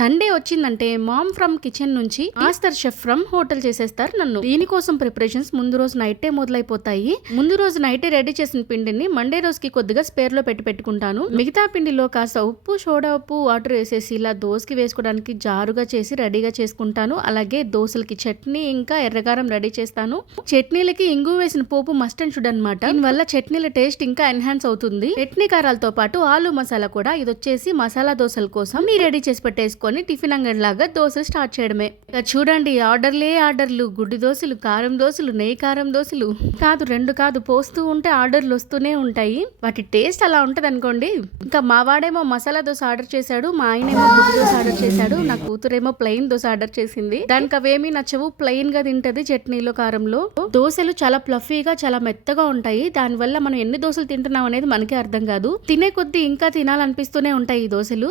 Sunday వచ్చిందంటే ma'am from kitchen నుంచి master chef from hotel చేసేస్తారు నన్ను. దీనికోసం ప్రిపరేషన్స్ ముందు రోజు నైటే మొదలైపోతాయి. ముందు రోజు నైటే రెడీ చేసిన పిండిని మండే రోజుకి కొద్దిగా స్పేర్ లో పెట్టుకుంటాను. మిగతా పిండిలో కాస్త ఉప్పు, సోడా ఉప్పు, వాటర్ వేసేసి ఇలా దోసకి వేసుకోవడానికి జారుగా చేసి రెడీగా చేసుకుంటాను. అలాగే దోసలకి చట్నీ ఇంకా ఎర్రగారం రెడీ చేస్తాను. చట్నీలకి ఇంగు వేసిన పోపు మస్ట్ అండ్ షుడ్ అనమాట. దీనివల్ల చట్నీల టేస్ట్ ఇంకా ఎన్హాన్స్ అవుతుంది. చట్నీ కారాలతో పాటు ఆలు మసాలా కూడా, ఇది వచ్చేసి మసాలా దోసల కోసం రెడీ చేసి పెట్టేసుకొని టిఫిన్ అంగడి లాగా దోశలు స్టార్ట్ చేయడమే. చూడండి, ఆర్డర్లు, గుడ్డి దోశలు, కారం దోశలు, నెయ్యి కారం దోశలు కాదు, 2 కాదు, పోస్తూ ఉంటే ఆర్డర్లు వస్తూనే ఉంటాయి. వాటి టేస్ట్ అలా ఉంటది అనుకోండి. ఇంకా మా వాడేమో మసాలా దోశ ఆర్డర్ చేశాడు, మా ఆయనేమో గుడ్డి దోశ ఆర్డర్ చేశాడు, నా కూతురేమో ప్లెయిన్ దోశ ఆర్డర్ చేసింది. దానికి అవేమీ నచ్చవు, ప్లెయిన్ గా తింటది చట్నీలో కారంలో. దోశలు చాలా ఫ్లఫీగా, చాలా మెత్తగా ఉంటాయి. దానివల్ల మనం ఎన్ని దోశలు తింటున్నాం అనేది మనకే అర్థం కాదు. తినే కొద్దీ ఇంకా తినాలనిపిస్తూనే ఉంటాయి ఈ దోశలు.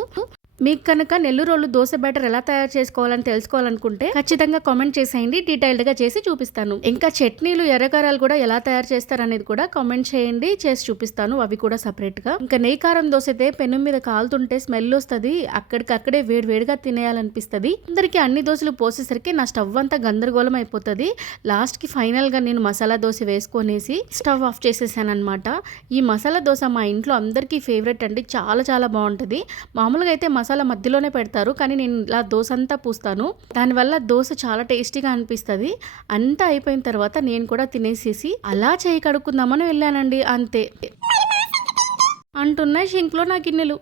మీకు కనుక నెల్లూరోళ్ళు దోశ బ్యాటర్ ఎలా తయారు చేసుకోవాలని తెలుసుకోవాలనుకుంటే ఖచ్చితంగా కామెంట్ చేసేయండి, డీటెయిల్డ్ గా చేసి చూపిస్తాను. ఇంకా చట్నీలు, ఎర్రకారాలు కూడా ఎలా తయారు చేస్తారు అనేది కూడా కామెంట్ చేయండి, చేసి చూపిస్తాను, అవి కూడా సపరేట్ గా. ఇంకా నెయ్యి కారం దోశ అయితే పెను మీద కాలుతుంటే స్మెల్ వస్తుంది, అక్కడికక్కడే వేడివేడిగా తినేయాలనిపిస్తుంది. అందరికి అన్ని దోశలు పోసేసరికి నా స్టవ్ అంతా గందరగోళం అయిపోతుంది. లాస్ట్ కి ఫైనల్ గా నేను మసాలా దోశ వేసుకొనేసి స్టవ్ ఆఫ్ చేసేసాను అనమాట. ఈ మసాలా దోశ మా ఇంట్లో అందరికీ ఫేవరెట్ అండి, చాలా చాలా బాగుంటది. మామూలుగా అయితే మసాలా మధ్యలోనే పెడతారు, కానీ నేను ఇలా దోశ అంతా పూస్తాను. దానివల్ల దోశ చాలా టేస్టీగా అనిపిస్తుంది. అంతా అయిపోయిన తర్వాత నేను కూడా తినేసేసి అలా చేయి కడుక్కుందామని వెళ్ళానండి. అంతే అంటున్నాయి షింక్లో నా గిన్నెలు.